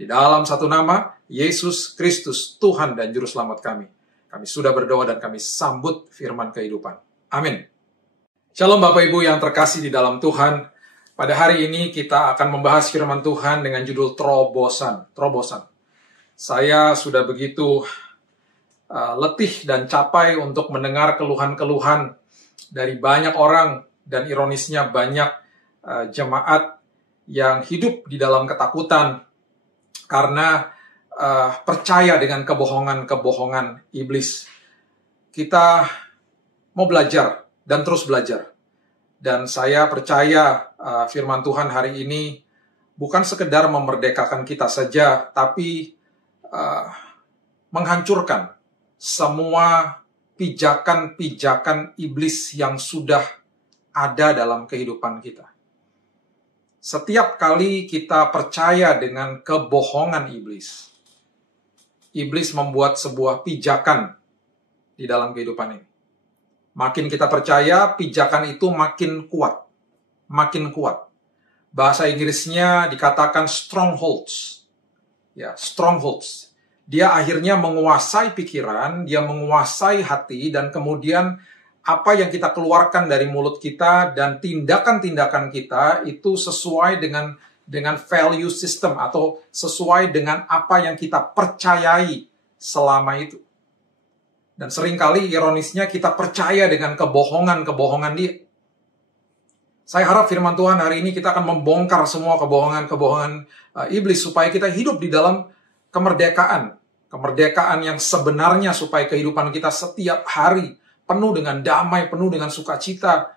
Di dalam satu nama, Yesus Kristus, Tuhan dan Juru Selamat kami. Kami sudah berdoa dan kami sambut firman kehidupan. Amin. Shalom Bapak Ibu yang terkasih di dalam Tuhan. Pada hari ini kita akan membahas firman Tuhan dengan judul terobosan. Terobosan. Saya sudah begitu letih dan capai untuk mendengar keluhan-keluhan dari banyak orang, dan ironisnya banyak jemaat yang hidup di dalam ketakutan karena percaya dengan kebohongan-kebohongan iblis. Kita mau belajar dan terus belajar. Dan saya percaya firman Tuhan hari ini bukan sekedar memerdekakan kita saja, tapi menghancurkan semua pijakan-pijakan iblis yang sudah ada dalam kehidupan kita. Setiap kali kita percaya dengan kebohongan iblis, iblis membuat sebuah pijakan di dalam kehidupan ini. Makin kita percaya, pijakan itu makin kuat. Makin kuat. Bahasa Inggrisnya dikatakan strongholds. Ya, strongholds. Dia akhirnya menguasai pikiran, dia menguasai hati, dan kemudian apa yang kita keluarkan dari mulut kita dan tindakan-tindakan kita itu sesuai dengan value system atau sesuai dengan apa yang kita percayai selama itu. Dan seringkali ironisnya kita percaya dengan kebohongan-kebohongan dia. Saya harap firman Tuhan hari ini kita akan membongkar semua kebohongan-kebohongan iblis supaya kita hidup di dalam kemerdekaan. Kemerdekaan yang sebenarnya supaya kehidupan kita setiap hari penuh dengan damai, penuh dengan sukacita,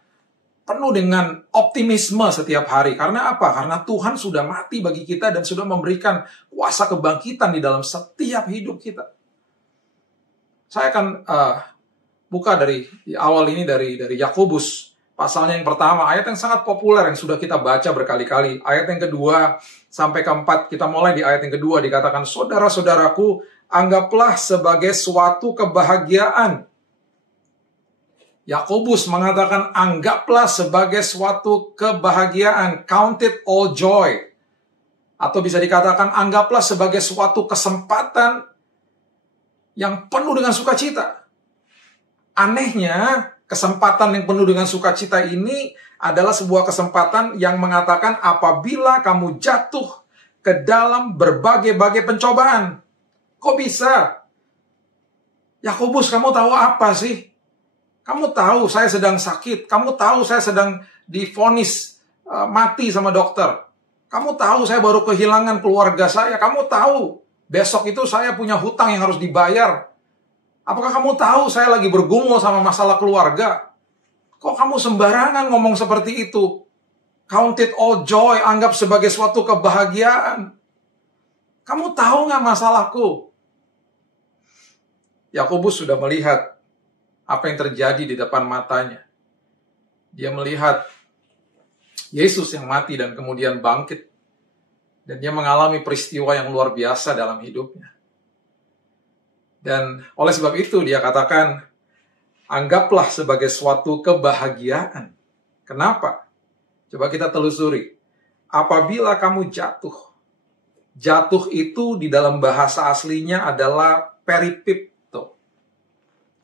penuh dengan optimisme setiap hari. Karena apa? Karena Tuhan sudah mati bagi kita dan sudah memberikan kuasa kebangkitan di dalam setiap hidup kita. Saya akan buka dari di awal ini dari Yakobus, pasalnya yang pertama, ayat yang sangat populer yang sudah kita baca berkali-kali. Ayat yang kedua sampai keempat, kita mulai di ayat yang kedua, dikatakan, saudara-saudaraku, anggaplah sebagai suatu kebahagiaan. Yakobus mengatakan, anggaplah sebagai suatu kebahagiaan, count it all joy. Atau bisa dikatakan, anggaplah sebagai suatu kesempatan yang penuh dengan sukacita. Anehnya, kesempatan yang penuh dengan sukacita ini adalah sebuah kesempatan yang mengatakan apabila kamu jatuh ke dalam berbagai-bagai pencobaan. Kok bisa? Yakobus, kamu tahu apa sih? Kamu tahu saya sedang sakit. Kamu tahu saya sedang divonis mati sama dokter. Kamu tahu saya baru kehilangan keluarga saya. Kamu tahu besok itu saya punya hutang yang harus dibayar. Apakah kamu tahu saya lagi bergumul sama masalah keluarga? Kok kamu sembarangan ngomong seperti itu? Count it all joy, anggap sebagai suatu kebahagiaan. Kamu tahu nggak masalahku? Yakobus sudah melihat apa yang terjadi di depan matanya. Dia melihat Yesus yang mati dan kemudian bangkit. Dan dia mengalami peristiwa yang luar biasa dalam hidupnya. Dan oleh sebab itu dia katakan, anggaplah sebagai suatu kebahagiaan. Kenapa? Coba kita telusuri. Apabila kamu jatuh. Jatuh itu di dalam bahasa aslinya adalah peripipto.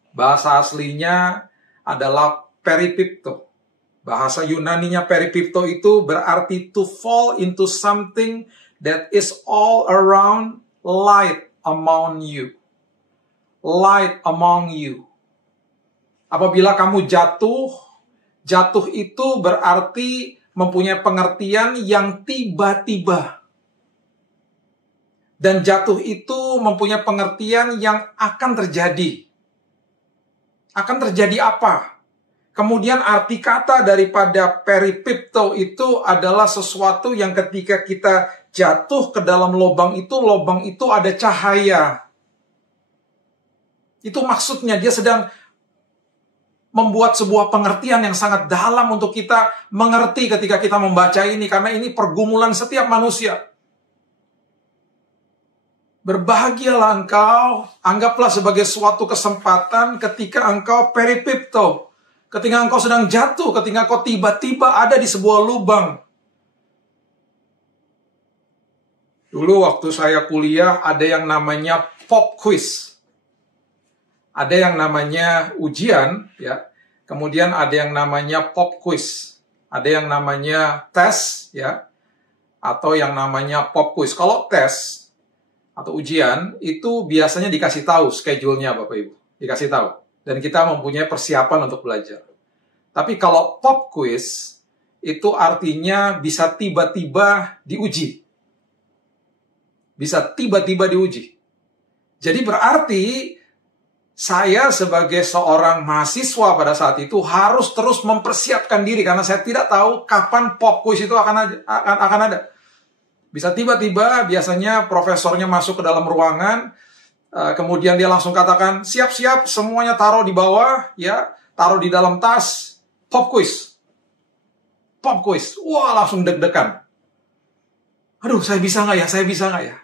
Bahasa aslinya adalah peripipto. Bahasa Yunaninya peripipto itu berarti to fall into something that is all around, light among you. Light among you. Apabila kamu jatuh, jatuh itu berarti mempunyai pengertian yang tiba-tiba. Dan jatuh itu mempunyai pengertian yang akan terjadi. Akan terjadi apa? Kemudian arti kata daripada peripipto itu adalah sesuatu yang ketika kita jatuh ke dalam lubang itu ada cahaya. Itu maksudnya, dia sedang membuat sebuah pengertian yang sangat dalam untuk kita mengerti ketika kita membaca ini. Karena ini pergumulan setiap manusia. Berbahagialah engkau, anggaplah sebagai suatu kesempatan ketika engkau peripipto. Ketika engkau sedang jatuh, ketika engkau tiba-tiba ada di sebuah lubang. Dulu waktu saya kuliah ada yang namanya pop quiz. Ada yang namanya ujian, ya. Kemudian ada yang namanya pop quiz. Ada yang namanya tes, ya. Atau yang namanya pop quiz. Kalau tes atau ujian itu biasanya dikasih tahu schedule-nya Bapak Ibu. Dikasih tahu. Dan kita mempunyai persiapan untuk belajar. Tapi kalau pop quiz itu artinya bisa tiba-tiba diuji. Bisa tiba-tiba diuji. Jadi berarti saya sebagai seorang mahasiswa pada saat itu harus terus mempersiapkan diri karena saya tidak tahu kapan pop quiz itu akan ada. Bisa tiba-tiba biasanya profesornya masuk ke dalam ruangan, kemudian dia langsung katakan, siap-siap semuanya taruh di bawah, ya, taruh di dalam tas, pop quiz. Pop quiz. Wah, langsung deg-degan. Aduh, saya bisa nggak ya? Saya bisa nggak ya?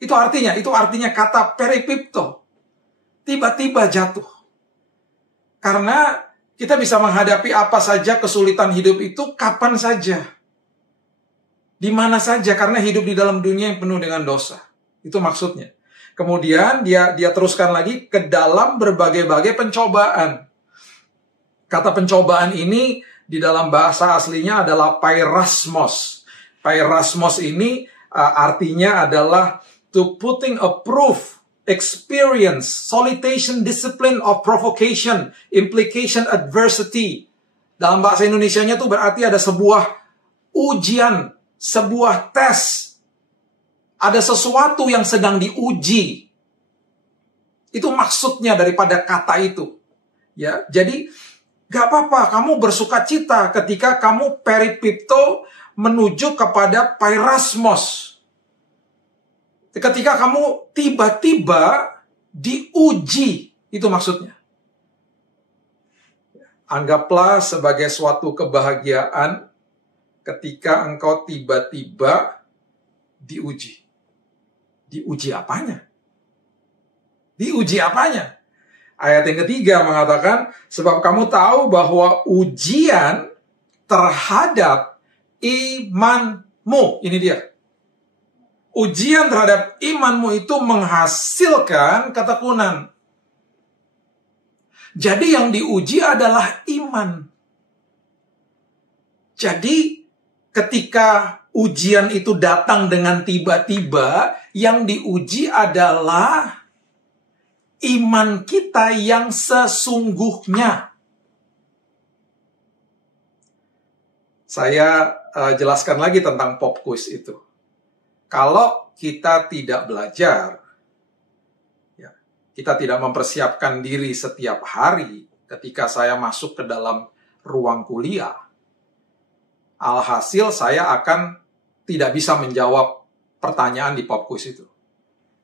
Itu artinya kata peripipto. Tiba-tiba jatuh. Karena kita bisa menghadapi apa saja kesulitan hidup itu kapan saja. Di mana saja, karena hidup di dalam dunia yang penuh dengan dosa. Itu maksudnya. Kemudian dia teruskan lagi ke dalam berbagai-bagai pencobaan. Kata pencobaan ini di dalam bahasa aslinya adalah pairasmos. Pairasmos ini artinya adalah to putting a proof, experience, solicitation, discipline of provocation, implication, adversity. Dalam bahasa Indonesianya itu berarti ada sebuah ujian, sebuah tes. Ada sesuatu yang sedang diuji. Itu maksudnya daripada kata itu. Ya, jadi gak apa-apa, kamu bersukacita ketika kamu peripipto menuju kepada pairasmos. Ketika kamu tiba-tiba diuji, itu maksudnya. Anggaplah sebagai suatu kebahagiaan ketika engkau tiba-tiba diuji. Diuji apanya? Diuji apanya? Ayat yang ketiga mengatakan, sebab kamu tahu bahwa ujian terhadap imanmu. Ini dia. Ujian terhadap imanmu itu menghasilkan ketekunan. Jadi yang diuji adalah iman. Jadi ketika ujian itu datang dengan tiba-tiba, yang diuji adalah iman kita yang sesungguhnya. Saya jelaskan lagi tentang pop quiz itu. Kalau kita tidak belajar, ya, kita tidak mempersiapkan diri setiap hari ketika saya masuk ke dalam ruang kuliah, alhasil saya akan tidak bisa menjawab pertanyaan di pop quiz itu.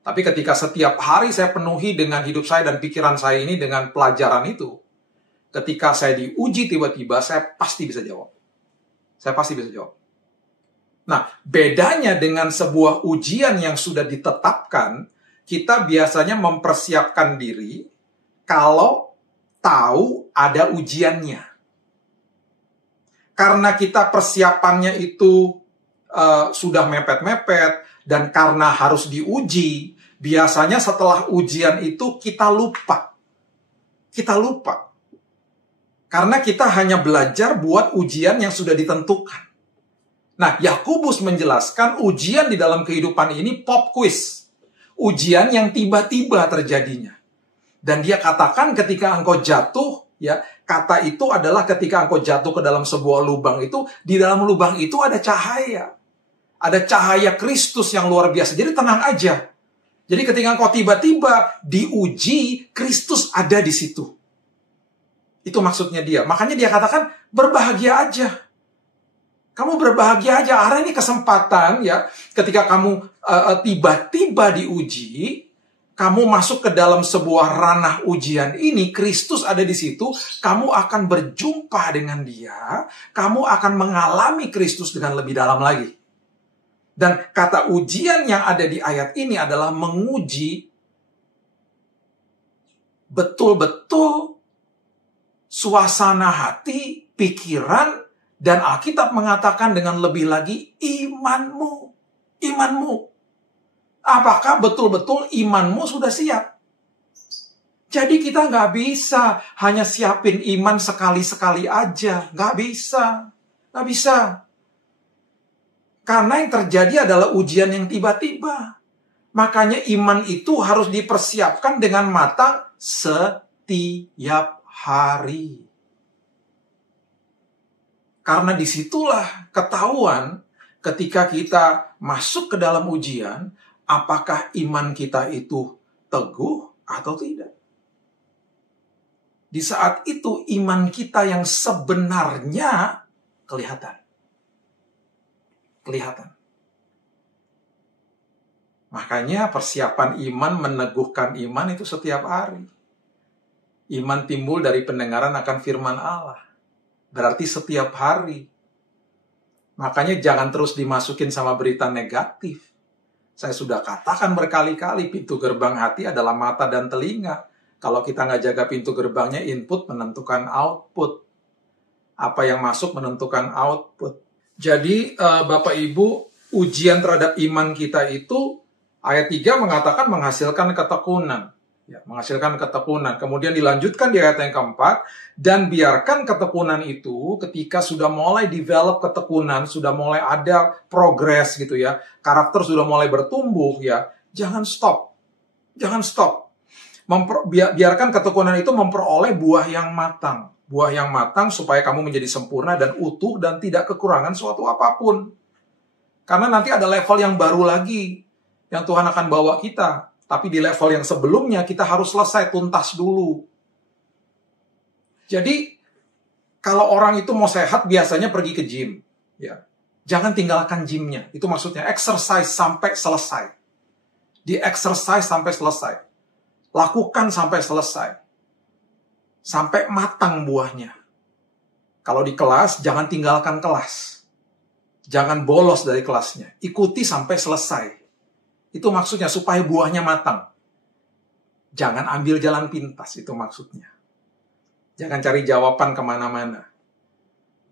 Tapi ketika setiap hari saya penuhi dengan hidup saya dan pikiran saya ini dengan pelajaran itu, ketika saya diuji tiba-tiba, saya pasti bisa jawab. Saya pasti bisa jawab. Nah, bedanya dengan sebuah ujian yang sudah ditetapkan, kita biasanya mempersiapkan diri kalau tahu ada ujiannya. Karena kita persiapannya itu sudah mepet-mepet, dan karena harus diuji, biasanya setelah ujian itu kita lupa. Kita lupa. Karena kita hanya belajar buat ujian yang sudah ditentukan. Nah, Yakobus menjelaskan ujian di dalam kehidupan ini pop quiz. Ujian yang tiba-tiba terjadinya. Dan dia katakan ketika engkau jatuh, ya, kata itu adalah ketika engkau jatuh ke dalam sebuah lubang itu, di dalam lubang itu ada cahaya. Ada cahaya Kristus yang luar biasa. Jadi tenang aja. Jadi ketika engkau tiba-tiba diuji, Kristus ada di situ. Itu maksudnya dia. Makanya dia katakan, berbahagia aja. Kamu berbahagia aja, karena ini kesempatan ya, ketika kamu tiba-tiba diuji, kamu masuk ke dalam sebuah ranah ujian ini, Kristus ada di situ, kamu akan berjumpa dengan dia, kamu akan mengalami Kristus dengan lebih dalam lagi. Dan kata ujian yang ada di ayat ini adalah menguji betul-betul suasana hati, pikiran, dan Alkitab mengatakan dengan lebih lagi imanmu. Imanmu. Apakah betul-betul imanmu sudah siap? Jadi kita nggak bisa hanya siapin iman sekali-sekali aja. Nggak bisa. Nggak bisa. Karena yang terjadi adalah ujian yang tiba-tiba. Makanya iman itu harus dipersiapkan dengan matang setiap hari. Karena disitulah ketahuan ketika kita masuk ke dalam ujian, apakah iman kita itu teguh atau tidak. Di saat itu iman kita yang sebenarnya kelihatan. Makanya persiapan iman, meneguhkan iman itu setiap hari. Iman timbul dari pendengaran akan firman Allah. Berarti setiap hari. Makanya jangan terus dimasukin sama berita negatif. Saya sudah katakan berkali-kali, pintu gerbang hati adalah mata dan telinga. Kalau kita nggak jaga pintu gerbangnya, input menentukan output. Apa yang masuk menentukan output. Jadi, Bapak Ibu, ujian terhadap iman kita itu, ayat 3 mengatakan menghasilkan ketekunan. Ya, menghasilkan ketekunan. Kemudian dilanjutkan di ayat yang keempat, dan biarkan ketekunan itu ketika sudah mulai develop ketekunan, sudah mulai ada progres gitu ya, karakter sudah mulai bertumbuh ya, jangan stop. Jangan stop. Biarkan ketekunan itu memperoleh buah yang matang. Buah yang matang supaya kamu menjadi sempurna dan utuh dan tidak kekurangan suatu apapun. Karena nanti ada level yang baru lagi yang Tuhan akan bawa kita. Tapi di level yang sebelumnya kita harus selesai tuntas dulu. Jadi kalau orang itu mau sehat biasanya pergi ke gym. Ya. Jangan tinggalkan gymnya. Itu maksudnya exercise sampai selesai. Di exercise sampai selesai. Lakukan sampai selesai. Sampai matang buahnya. Kalau di kelas, jangan tinggalkan kelas. Jangan bolos dari kelasnya. Ikuti sampai selesai. Itu maksudnya supaya buahnya matang. Jangan ambil jalan pintas, itu maksudnya. Jangan cari jawaban kemana-mana.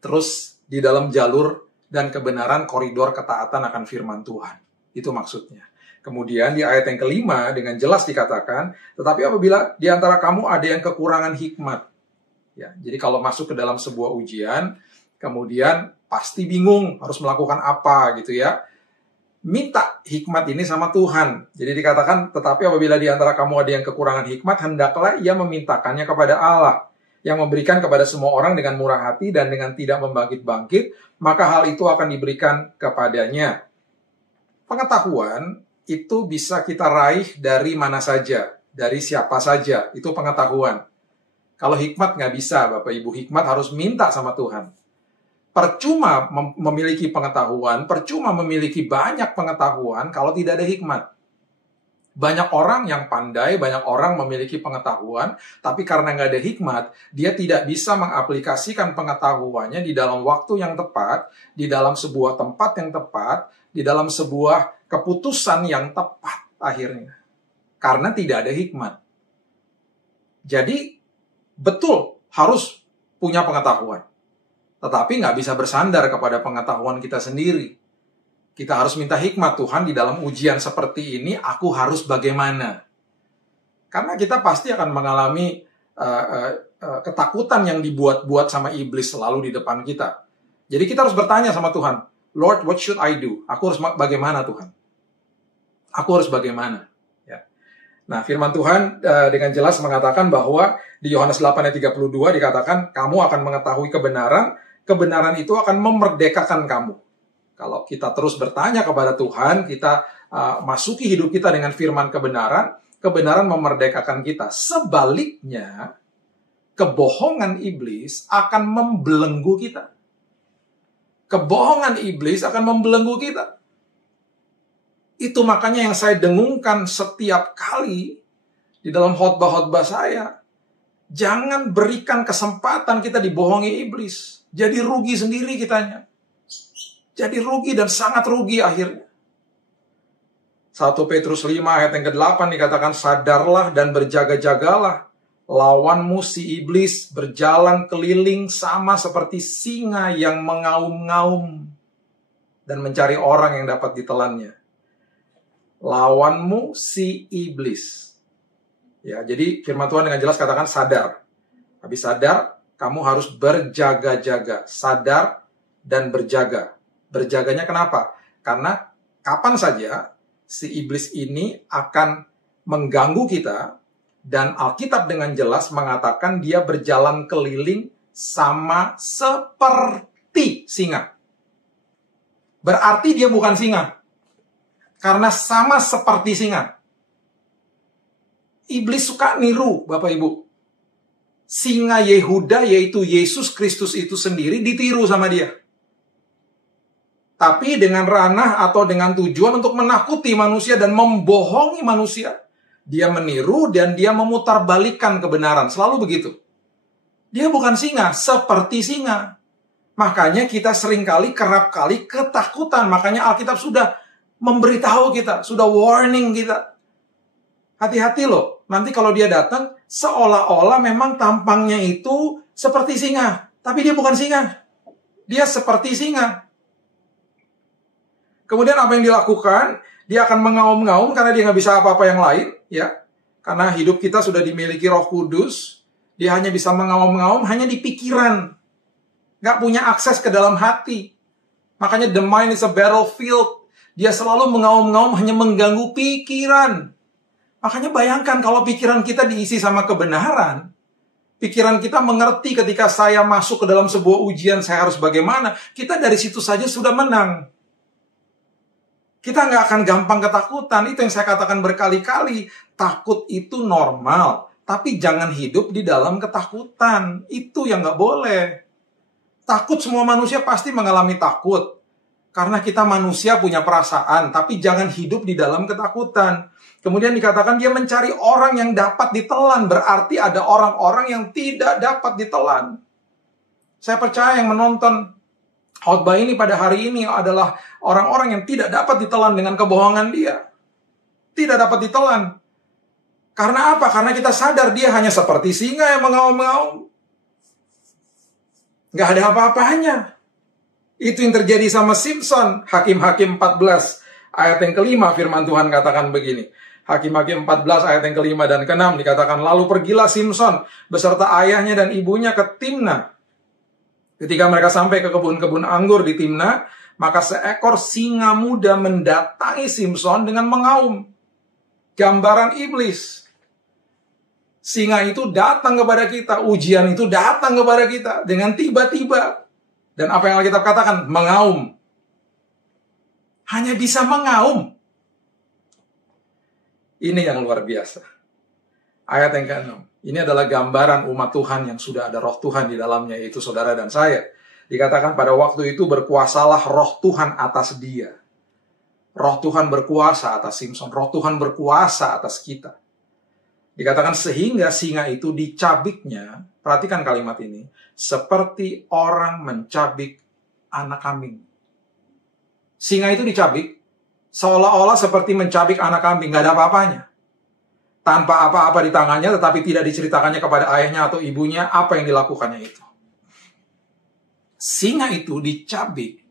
Terus di dalam jalur dan kebenaran koridor ketaatan akan firman Tuhan. Itu maksudnya. Kemudian di ayat yang kelima dengan jelas dikatakan, tetapi apabila di antara kamu ada yang kekurangan hikmat. Ya, jadi kalau masuk ke dalam sebuah ujian, kemudian pasti bingung harus melakukan apa gitu ya. Minta hikmat ini sama Tuhan. Jadi dikatakan, tetapi apabila di antara kamu ada yang kekurangan hikmat, hendaklah ia memintakannya kepada Allah, yang memberikan kepada semua orang dengan murah hati dan dengan tidak membangkit-bangkit, maka hal itu akan diberikan kepadanya. Pengetahuan itu bisa kita raih dari mana saja, dari siapa saja, itu pengetahuan. Kalau hikmat nggak bisa, Bapak Ibu, hikmat harus minta sama Tuhan. Percuma memiliki pengetahuan, percuma memiliki banyak pengetahuan kalau tidak ada hikmat. Banyak orang yang pandai, banyak orang memiliki pengetahuan, tapi karena nggak ada hikmat, dia tidak bisa mengaplikasikan pengetahuannya di dalam waktu yang tepat, di dalam sebuah tempat yang tepat, di dalam sebuah keputusan yang tepat akhirnya. Karena tidak ada hikmat. Jadi, betul harus punya pengetahuan. Tetapi nggak bisa bersandar kepada pengetahuan kita sendiri. Kita harus minta hikmat Tuhan di dalam ujian seperti ini, aku harus bagaimana? Karena kita pasti akan mengalami ketakutan yang dibuat-buat sama iblis selalu di depan kita. Jadi kita harus bertanya sama Tuhan, Lord, what should I do? Aku harus bagaimana Tuhan? Aku harus bagaimana? Ya. Nah, firman Tuhan dengan jelas mengatakan bahwa di Yohanes 8 ayat 32 dikatakan, kamu akan mengetahui kebenaran, kebenaran itu akan memerdekakan kamu. Kalau kita terus bertanya kepada Tuhan, kita masuki hidup kita dengan firman kebenaran, kebenaran memerdekakan kita. Sebaliknya, kebohongan iblis akan membelenggu kita. Kebohongan iblis akan membelenggu kita. Itu makanya yang saya dengungkan setiap kali di dalam khotbah-khotbah saya. Jangan berikan kesempatan kita dibohongi iblis. Jadi rugi sendiri kitanya. Jadi rugi dan sangat rugi akhirnya. 1 Petrus 5 ayat yang ke-8 dikatakan, sadarlah dan berjaga-jagalah. Lawanmu si iblis berjalan keliling sama seperti singa yang mengaum-ngaum dan mencari orang yang dapat ditelannya. Lawanmu si iblis. Ya, jadi firman Tuhan dengan jelas katakan sadar. Habis sadar, kamu harus berjaga-jaga. Sadar dan berjaga. Berjaganya kenapa? Karena kapan saja si iblis ini akan mengganggu kita, dan Alkitab dengan jelas mengatakan dia berjalan keliling sama seperti singa. Berarti dia bukan singa. Karena sama seperti singa. Iblis suka niru, Bapak Ibu. Singa Yehuda, yaitu Yesus Kristus itu sendiri, ditiru sama dia. Tapi dengan ranah atau dengan tujuan untuk menakuti manusia dan membohongi manusia. Dia meniru dan dia memutarbalikkan kebenaran. Selalu begitu. Dia bukan singa, seperti singa. Makanya kita seringkali, kerap kali ketakutan. Makanya Alkitab sudah memberitahu kita, sudah warning kita. Hati-hati loh. Nanti kalau dia datang, seolah-olah memang tampangnya itu seperti singa. Tapi dia bukan singa. Dia seperti singa. Kemudian apa yang dilakukan? Dia akan mengaum-ngaum karena dia nggak bisa apa-apa yang lain, ya. Karena hidup kita sudah dimiliki Roh Kudus, dia hanya bisa mengaum-ngaum hanya di pikiran, nggak punya akses ke dalam hati. Makanya the mind is a battlefield. Dia selalu mengaum-ngaum hanya mengganggu pikiran. Makanya bayangkan kalau pikiran kita diisi sama kebenaran, pikiran kita mengerti ketika saya masuk ke dalam sebuah ujian saya harus bagaimana, kita dari situ saja sudah menang. Kita nggak akan gampang ketakutan. Itu yang saya katakan berkali-kali. Takut itu normal. Tapi jangan hidup di dalam ketakutan. Itu yang nggak boleh. Takut, semua manusia pasti mengalami takut. Karena kita manusia punya perasaan. Tapi jangan hidup di dalam ketakutan. Kemudian dikatakan dia mencari orang yang dapat ditelan. Berarti ada orang-orang yang tidak dapat ditelan. Saya percaya yang menonton khotbah ini pada hari ini adalah orang-orang yang tidak dapat ditelan dengan kebohongan dia. Tidak dapat ditelan. Karena apa? Karena kita sadar dia hanya seperti singa yang mengaum-ngaum. Nggak ada apa-apanya. Itu yang terjadi sama Simson. Hakim-Hakim 14 ayat yang kelima firman Tuhan katakan begini. Hakim-Hakim 14 ayat yang kelima dan keenam dikatakan, lalu pergilah Simson beserta ayahnya dan ibunya ke Timna. Ketika mereka sampai ke kebun-kebun anggur di Timna, maka seekor singa muda mendatangi Simson dengan mengaum. Gambaran iblis. Singa itu datang kepada kita, ujian itu datang kepada kita dengan tiba-tiba. Dan apa yang Alkitab katakan? Mengaum. Hanya bisa mengaum. Ini yang luar biasa. Ayat yang ke-6. Ini adalah gambaran umat Tuhan yang sudah ada roh Tuhan di dalamnya, yaitu saudara dan saya. Dikatakan pada waktu itu berkuasalah roh Tuhan atas dia. Roh Tuhan berkuasa atas Simson. Roh Tuhan berkuasa atas kita. Dikatakan sehingga singa itu dicabiknya, perhatikan kalimat ini, seperti orang mencabik anak kambing. Singa itu dicabik, seolah-olah seperti mencabik anak kambing, nggak ada apa-apanya. Tanpa apa-apa di tangannya, tetapi tidak diceritakannya kepada ayahnya atau ibunya apa yang dilakukannya itu. Singa itu dicabik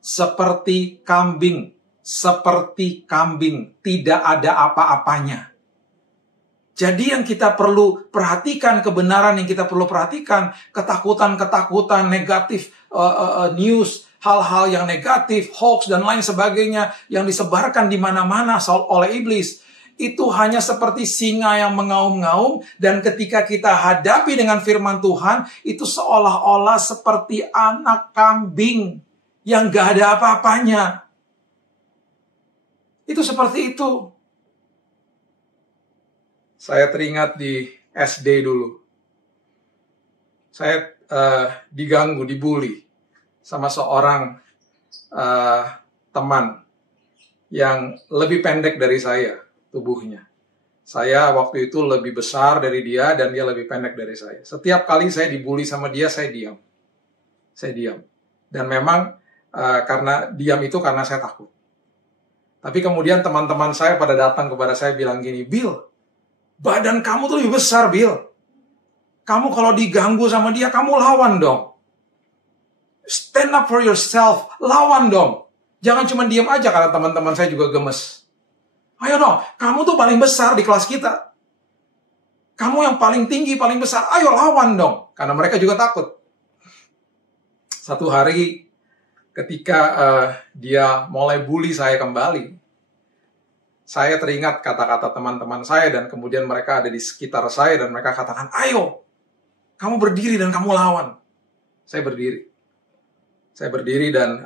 seperti kambing. Seperti kambing. Tidak ada apa-apanya. Jadi yang kita perlu perhatikan, kebenaran yang kita perlu perhatikan, ketakutan-ketakutan, negatif news, hal-hal yang negatif, hoax, dan lain sebagainya, yang disebarkan di mana-mana oleh iblis. Itu hanya seperti singa yang mengaum-ngaum, dan ketika kita hadapi dengan firman Tuhan, itu seolah-olah seperti anak kambing yang gak ada apa-apanya. Itu seperti itu. Saya teringat di SD dulu. Saya diganggu, dibully sama seorang teman yang lebih pendek dari saya. Tubuhnya. Saya waktu itu lebih besar dari dia dan dia lebih pendek dari saya. Setiap kali saya dibully sama dia, saya diam. Saya diam. Dan memang karena diam itu karena saya takut. Tapi kemudian teman-teman saya pada datang kepada saya bilang gini, Bill, badan kamu tuh lebih besar, Bill. Kamu kalau diganggu sama dia, kamu lawan dong. Stand up for yourself. Lawan dong. Jangan cuma diam aja karena teman-teman saya juga gemes. Ayo dong, kamu tuh paling besar di kelas kita. Kamu yang paling tinggi, paling besar. Ayo lawan dong. Karena mereka juga takut. Satu hari ketika dia mulai bully saya kembali, saya teringat kata-kata teman-teman saya dan kemudian mereka ada di sekitar saya dan mereka katakan, ayo, kamu berdiri dan kamu lawan. Saya berdiri dan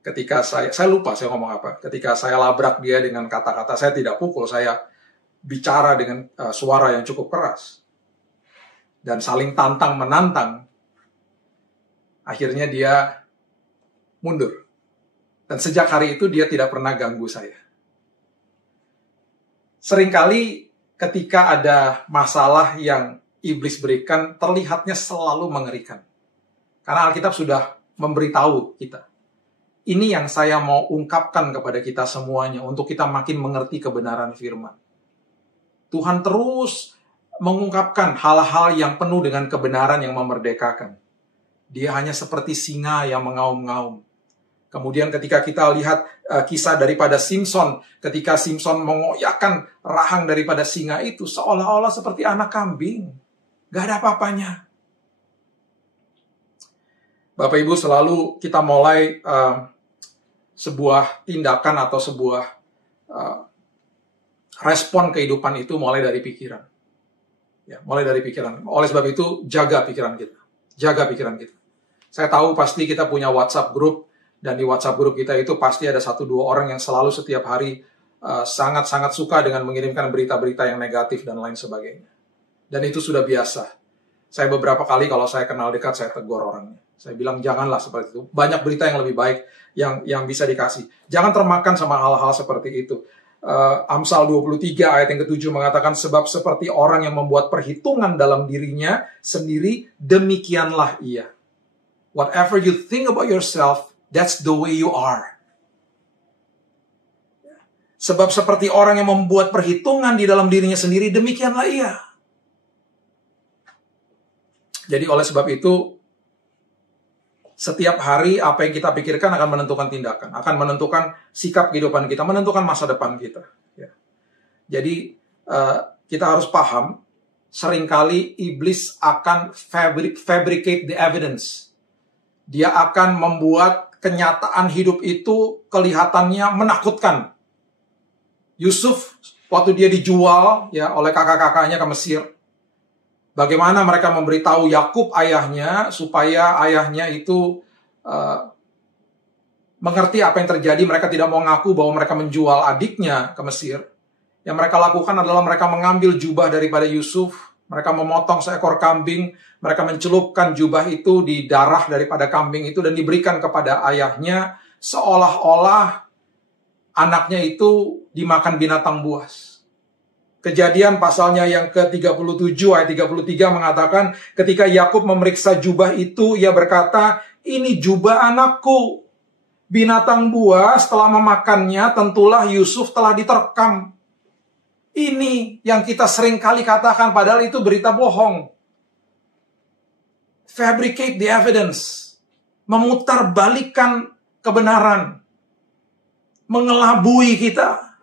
ketika saya lupa saya ngomong apa. Ketika saya labrak dia dengan kata-kata, saya tidak pukul, saya bicara dengan suara yang cukup keras. Dan saling tantang-menantang. Akhirnya dia mundur. Dan sejak hari itu dia tidak pernah ganggu saya. Seringkali ketika ada masalah yang iblis berikan, terlihatnya selalu mengerikan. Karena Alkitab sudah memberitahu kita. Ini yang saya mau ungkapkan kepada kita semuanya, untuk kita makin mengerti kebenaran firman. Tuhan terus mengungkapkan hal-hal yang penuh dengan kebenaran yang memerdekakan. Dia hanya seperti singa yang mengaum-ngaum. Kemudian ketika kita lihat kisah daripada Simpson, ketika Simpson mengoyakkan rahang daripada singa itu, seolah-olah seperti anak kambing. Gak ada apa-apanya. Bapak Ibu, selalu kita mulai sebuah tindakan atau sebuah respon kehidupan itu mulai dari pikiran. Ya, mulai dari pikiran. Oleh sebab itu, jaga pikiran kita. Jaga pikiran kita. Saya tahu pasti kita punya WhatsApp group, dan di WhatsApp group kita itu pasti ada 1-2 orang yang selalu setiap hari sangat-sangat suka dengan mengirimkan berita-berita yang negatif dan lain sebagainya. Dan itu sudah biasa. Saya beberapa kali kalau saya kenal dekat, saya tegur orangnya. Saya bilang, janganlah seperti itu. Banyak berita yang lebih baik yang bisa dikasih. Jangan termakan sama hal-hal seperti itu. Amsal 23 ayat yang ke-7 mengatakan, sebab seperti orang yang membuat perhitungan dalam dirinya sendiri, demikianlah ia. Whatever you think about yourself, that's the way you are. Sebab seperti orang yang membuat perhitungan di dalam dirinya sendiri, demikianlah ia. Jadi oleh sebab itu, setiap hari apa yang kita pikirkan akan menentukan tindakan, akan menentukan sikap kehidupan kita, menentukan masa depan kita. Ya. Jadi kita harus paham, seringkali iblis akan fabricate the evidence. Dia akan membuat kenyataan hidup itu kelihatannya menakutkan. Yusuf waktu dia dijual ya oleh kakak-kakaknya ke Mesir, bagaimana mereka memberitahu Yakub ayahnya supaya ayahnya itu mengerti apa yang terjadi. Mereka tidak mau ngaku bahwa mereka menjual adiknya ke Mesir. Yang mereka lakukan adalah mereka mengambil jubah daripada Yusuf, mereka memotong seekor kambing, mereka mencelupkan jubah itu di darah daripada kambing itu dan diberikan kepada ayahnya, seolah-olah anaknya itu dimakan binatang buas. Kejadian pasalnya yang ke-37 ayat 33 mengatakan, ketika Yakub memeriksa jubah itu, ia berkata, ini jubah anakku. Binatang buas telah memakannya, tentulah Yusuf telah diterkam. Ini yang kita sering kali katakan, padahal itu berita bohong. Fabricate the evidence. Memutarbalikkan kebenaran. Mengelabui kita.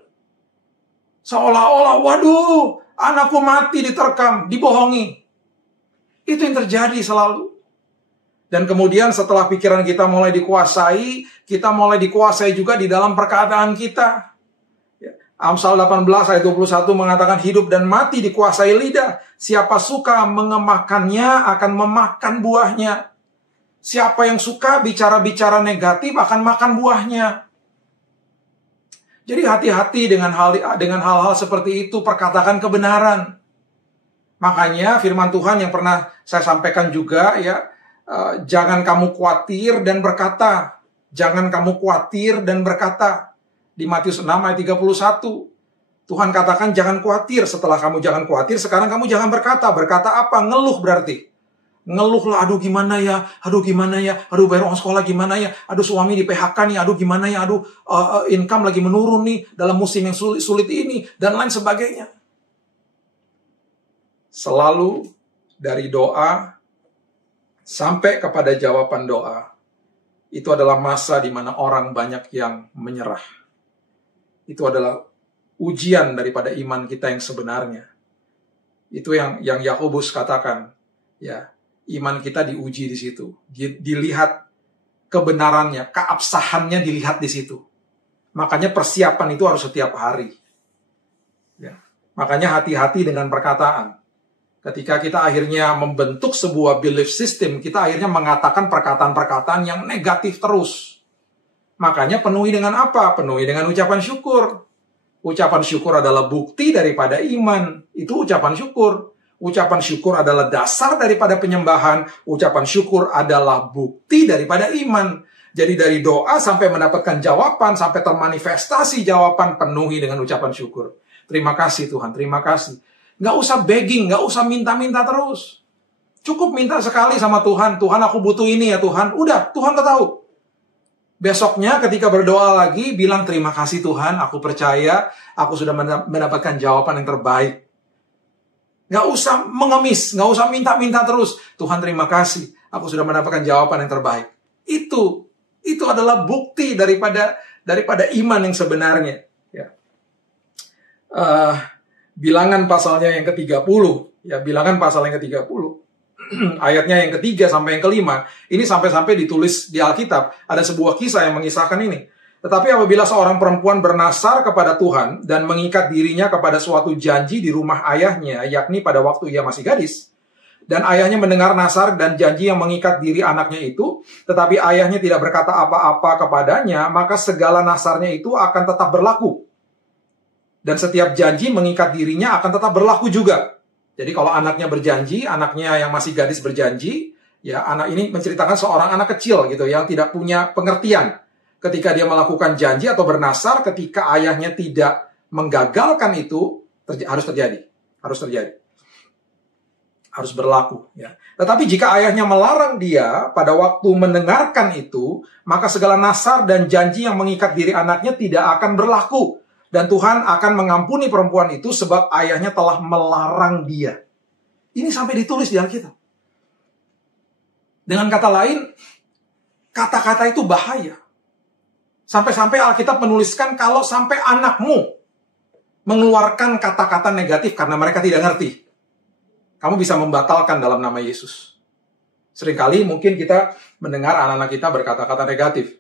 Seolah-olah, waduh, anakku mati diterkam, dibohongi. Itu yang terjadi selalu. Dan kemudian setelah pikiran kita mulai dikuasai, kita mulai dikuasai juga di dalam perkataan kita. Amsal 18 ayat 21 mengatakan, hidup dan mati dikuasai lidah. Siapa suka mengemakannya akan memakan buahnya. Siapa yang suka bicara-bicara negatif akan makan buahnya. Jadi hati-hati dengan hal-hal seperti itu, perkatakan kebenaran. Makanya firman Tuhan yang pernah saya sampaikan juga ya, jangan kamu khawatir dan berkata. Jangan kamu khawatir dan berkata. Di Matius 6 ayat 31. Tuhan katakan jangan khawatir. Setelah kamu jangan khawatir, sekarang kamu jangan berkata. Berkata apa? Ngeluh berarti. Ngeluhlah, aduh gimana ya, aduh bayar uang sekolah gimana ya, aduh suami di PHK nih, aduh gimana ya, aduh income lagi menurun nih dalam musim yang sulit ini, dan lain sebagainya. Selalu dari doa sampai kepada jawaban doa, itu adalah masa di mana orang banyak yang menyerah. Itu adalah ujian daripada iman kita yang sebenarnya. Itu yang Yakobus katakan, ya, iman kita diuji di situ. Dilihat kebenarannya, keabsahannya dilihat di situ. Makanya persiapan itu harus setiap hari. Ya. Makanya hati-hati dengan perkataan. Ketika kita akhirnya membentuk sebuah belief system, kita akhirnya mengatakan perkataan-perkataan yang negatif terus. Makanya penuhi dengan apa? Penuhi dengan ucapan syukur. Ucapan syukur adalah bukti daripada iman. Itu ucapan syukur. Ucapan syukur adalah dasar daripada penyembahan. Ucapan syukur adalah bukti daripada iman. Jadi dari doa sampai mendapatkan jawaban, sampai termanifestasi jawaban, penuhi dengan ucapan syukur. Terima kasih Tuhan, terima kasih. Nggak usah begging, nggak usah minta-minta terus. Cukup minta sekali sama Tuhan. Tuhan, aku butuh ini ya Tuhan. Udah, Tuhan udah tahu. Besoknya ketika berdoa lagi, bilang terima kasih Tuhan, aku percaya, aku sudah mendapatkan jawaban yang terbaik. Nggak usah mengemis, nggak usah minta-minta terus. Tuhan terima kasih, aku sudah mendapatkan jawaban yang terbaik. Itu adalah bukti daripada iman yang sebenarnya. Ya. Bilangan pasalnya yang ke-30, ya, bilangan pasal yang ke-30, ayatnya yang ketiga sampai yang kelima, ini sampai-sampai ditulis di Alkitab, ada sebuah kisah yang mengisahkan ini. Tetapi apabila seorang perempuan bernasar kepada Tuhan dan mengikat dirinya kepada suatu janji di rumah ayahnya, yakni pada waktu ia masih gadis, dan ayahnya mendengar nasar dan janji yang mengikat diri anaknya itu, tetapi ayahnya tidak berkata apa-apa kepadanya, maka segala nasarnya itu akan tetap berlaku. Dan setiap janji mengikat dirinya akan tetap berlaku juga. Jadi kalau anaknya berjanji, anaknya yang masih gadis berjanji, ya anak ini menceritakan seorang anak kecil gitu yang tidak punya pengertian. Ketika dia melakukan janji atau bernasar, ketika ayahnya tidak menggagalkan itu, harus terjadi. Harus berlaku. Ya. Tetapi jika ayahnya melarang dia pada waktu mendengarkan itu, maka segala nasar dan janji yang mengikat diri anaknya tidak akan berlaku. Dan Tuhan akan mengampuni perempuan itu sebab ayahnya telah melarang dia. Ini sampai ditulis di Alkitab. Dengan kata lain, kata-kata itu bahaya. Sampai-sampai Alkitab menuliskan kalau sampai anakmu mengeluarkan kata-kata negatif karena mereka tidak ngerti, kamu bisa membatalkan dalam nama Yesus. Seringkali mungkin kita mendengar anak-anak kita berkata-kata negatif.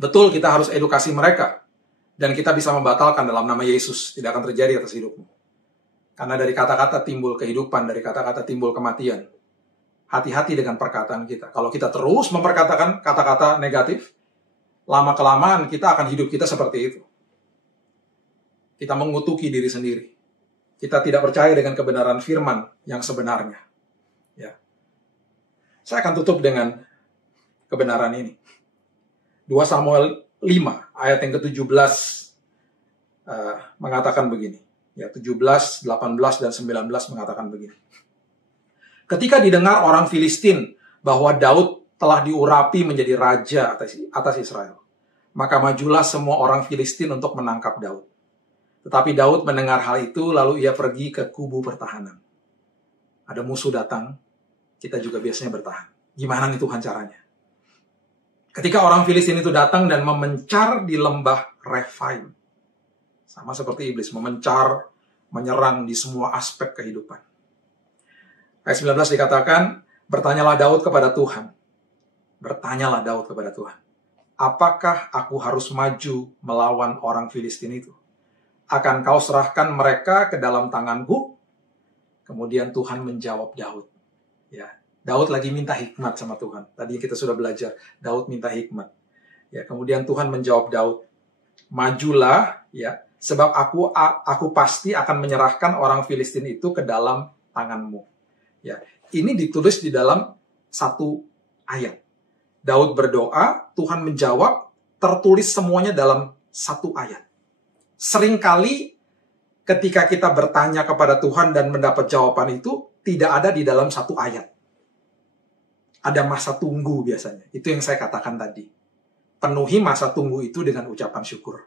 Betul, kita harus edukasi mereka. Dan kita bisa membatalkan dalam nama Yesus. Tidak akan terjadi atas hidupmu. Karena dari kata-kata timbul kehidupan, dari kata-kata timbul kematian. Hati-hati dengan perkataan kita. Kalau kita terus memperkatakan kata-kata negatif, lama-kelamaan kita akan hidup kita seperti itu. Kita mengutuki diri sendiri. Kita tidak percaya dengan kebenaran firman yang sebenarnya. Ya. Saya akan tutup dengan kebenaran ini. 2 Samuel 5, ayat yang ke-17 mengatakan begini. Ya, 17, 18, dan 19 mengatakan begini. Ketika didengar orang Filistin bahwa Daud telah diurapi menjadi raja atas Israel, maka majulah semua orang Filistin untuk menangkap Daud. Tetapi Daud mendengar hal itu, lalu ia pergi ke kubu pertahanan. Ada musuh datang, kita juga biasanya bertahan. Gimana nih Tuhan caranya? Ketika orang Filistin itu datang dan memencar di lembah Refaim. Sama seperti iblis, memencar, menyerang di semua aspek kehidupan. Ayat 19 dikatakan, bertanyalah Daud kepada Tuhan. Bertanyalah Daud kepada Tuhan. Apakah aku harus maju melawan orang Filistin itu? Akan kau serahkan mereka ke dalam tanganku? Kemudian Tuhan menjawab Daud. Ya. Daud lagi minta hikmat sama Tuhan. Tadi kita sudah belajar, Daud minta hikmat. Ya, kemudian Tuhan menjawab Daud, majulah, ya, sebab aku pasti akan menyerahkan orang Filistin itu ke dalam tanganmu. Ya, ini ditulis di dalam satu ayat. Daud berdoa, Tuhan menjawab, tertulis semuanya dalam satu ayat. Seringkali ketika kita bertanya kepada Tuhan dan mendapat jawaban itu, tidak ada di dalam satu ayat. Ada masa tunggu biasanya. Itu yang saya katakan tadi. Penuhi masa tunggu itu dengan ucapan syukur.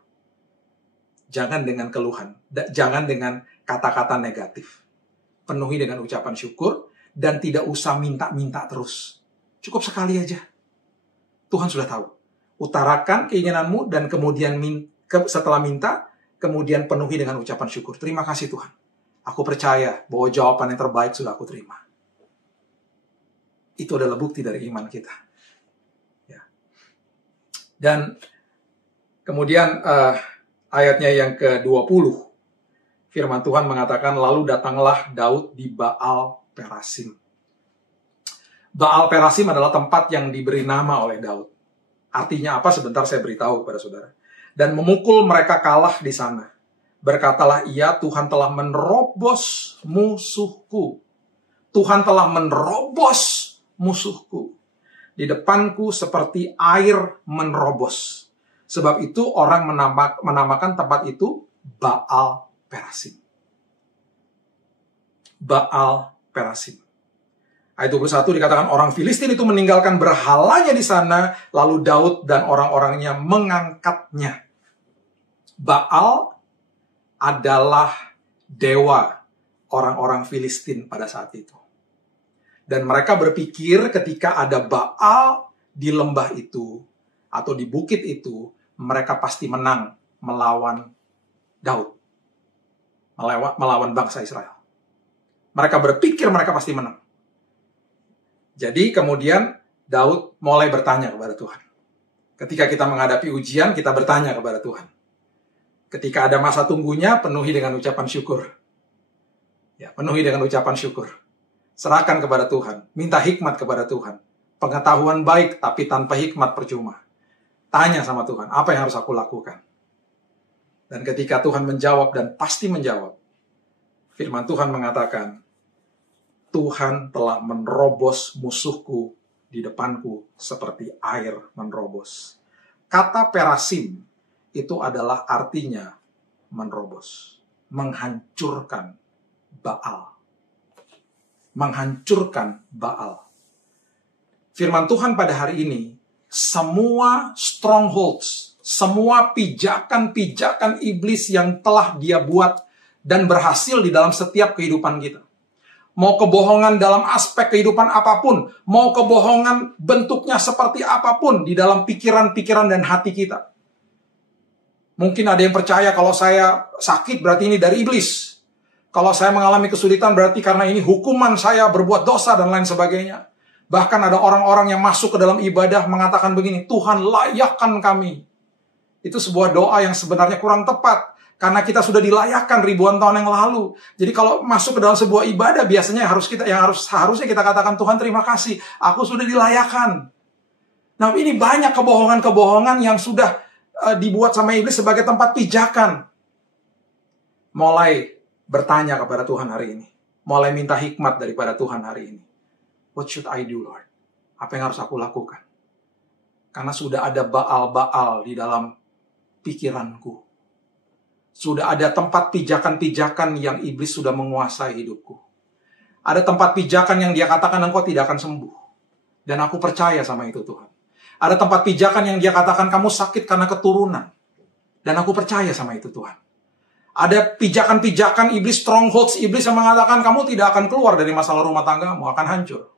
Jangan dengan keluhan. Jangan dengan kata-kata negatif. Penuhi dengan ucapan syukur. Dan tidak usah minta-minta terus. Cukup sekali aja. Tuhan sudah tahu. Utarakan keinginanmu dan kemudian setelah minta, kemudian penuhi dengan ucapan syukur. Terima kasih Tuhan. Aku percaya bahwa jawaban yang terbaik sudah aku terima. Itu adalah bukti dari iman kita. Ya. Dan kemudian ayatnya yang ke-20. Firman Tuhan mengatakan, lalu datanglah Daud di Baal Perasim. Baal Perasim adalah tempat yang diberi nama oleh Daud. Artinya apa? Sebentar saya beritahu kepada saudara. Dan memukul mereka kalah di sana. Berkatalah ia, Tuhan telah menerobos musuhku. Tuhan telah menerobos musuhku. Di depanku seperti air menerobos. Sebab itu orang menamakan tempat itu Baal Perasim. Baal Perasim. Ayat 21 dikatakan orang Filistin itu meninggalkan berhalanya di sana, lalu Daud dan orang-orangnya mengangkatnya. Baal adalah dewa orang-orang Filistin pada saat itu. Dan mereka berpikir ketika ada Baal di lembah itu, atau di bukit itu, mereka pasti menang melawan Daud. Melawan bangsa Israel. Mereka berpikir mereka pasti menang. Jadi kemudian Daud mulai bertanya kepada Tuhan. Ketika kita menghadapi ujian, kita bertanya kepada Tuhan. Ketika ada masa tunggunya, penuhi dengan ucapan syukur. Ya, penuhi dengan ucapan syukur. Serahkan kepada Tuhan. Minta hikmat kepada Tuhan. Pengetahuan baik, tapi tanpa hikmat percuma. Tanya sama Tuhan, apa yang harus aku lakukan? Dan ketika Tuhan menjawab, dan pasti menjawab, firman Tuhan mengatakan, Tuhan telah menerobos musuhku di depanku seperti air menerobos. Kata perasim itu adalah artinya menerobos, menghancurkan Baal. Menghancurkan Baal. Firman Tuhan pada hari ini, semua strongholds, semua pijakan-pijakan iblis yang telah dia buat dan berhasil di dalam setiap kehidupan kita. Mau kebohongan dalam aspek kehidupan apapun, mau kebohongan bentuknya seperti apapun di dalam pikiran-pikiran dan hati kita. Mungkin ada yang percaya kalau saya sakit berarti ini dari iblis. Kalau saya mengalami kesulitan berarti karena ini hukuman saya berbuat dosa dan lain sebagainya. Bahkan ada orang-orang yang masuk ke dalam ibadah mengatakan begini, Tuhan layakkan kami. Itu sebuah doa yang sebenarnya kurang tepat. Karena kita sudah dilayakkan ribuan tahun yang lalu. Jadi kalau masuk ke dalam sebuah ibadah, biasanya harusnya kita katakan, Tuhan terima kasih, aku sudah dilayakkan. Nah ini banyak kebohongan-kebohongan yang sudah dibuat sama iblis sebagai tempat pijakan. Mulai bertanya kepada Tuhan hari ini. Mulai minta hikmat daripada Tuhan hari ini. What should I do, Lord? Apa yang harus aku lakukan? Karena sudah ada Baal-Baal di dalam pikiranku. Sudah ada tempat pijakan-pijakan yang iblis sudah menguasai hidupku. Ada tempat pijakan yang dia katakan engkau tidak akan sembuh. Dan aku percaya sama itu Tuhan. Ada tempat pijakan yang dia katakan kamu sakit karena keturunan. Dan aku percaya sama itu Tuhan. Ada pijakan-pijakan iblis, strongholds iblis yang mengatakan kamu tidak akan keluar dari masalah rumah tanggamu, akan hancur.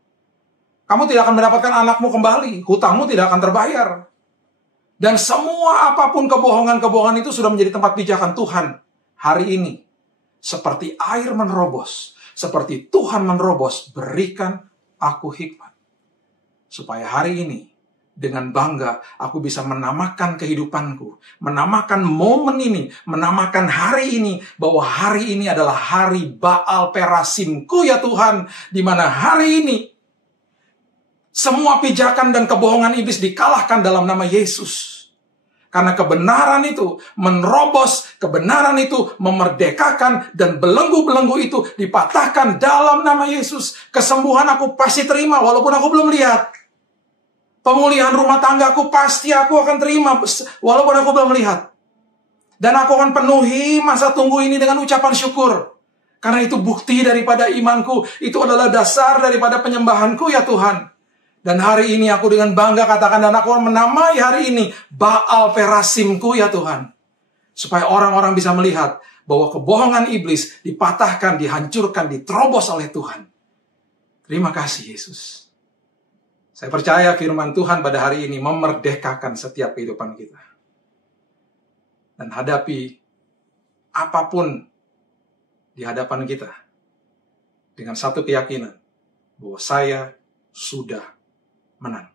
Kamu tidak akan mendapatkan anakmu kembali, hutangmu tidak akan terbayar. Dan semua apapun kebohongan-kebohongan itu sudah menjadi tempat pijakan Tuhan. Hari ini, seperti air menerobos, seperti Tuhan menerobos, berikan aku hikmat. Supaya hari ini, dengan bangga, aku bisa menamakan kehidupanku. Menamakan momen ini, menamakan hari ini, bahwa hari ini adalah hari Baal Perasimku ya Tuhan. Di mana hari ini, semua pijakan dan kebohongan iblis dikalahkan dalam nama Yesus. Karena kebenaran itu menerobos, kebenaran itu memerdekakan, dan belenggu-belenggu itu dipatahkan dalam nama Yesus. Kesembuhan aku pasti terima walaupun aku belum lihat. Pemulihan rumah tanggaku pasti aku akan terima walaupun aku belum lihat. Dan aku akan penuhi masa tunggu ini dengan ucapan syukur. Karena itu bukti daripada imanku, itu adalah dasar daripada penyembahanku ya Tuhan. Dan hari ini aku dengan bangga katakan, dan aku akan menamai hari ini Baal Perasimku ya Tuhan. Supaya orang-orang bisa melihat bahwa kebohongan iblis dipatahkan, dihancurkan, diterobos oleh Tuhan. Terima kasih Yesus. Saya percaya firman Tuhan pada hari ini memerdekakan setiap kehidupan kita. Dan hadapi apapun di hadapan kita, dengan satu keyakinan bahwa saya sudah menang.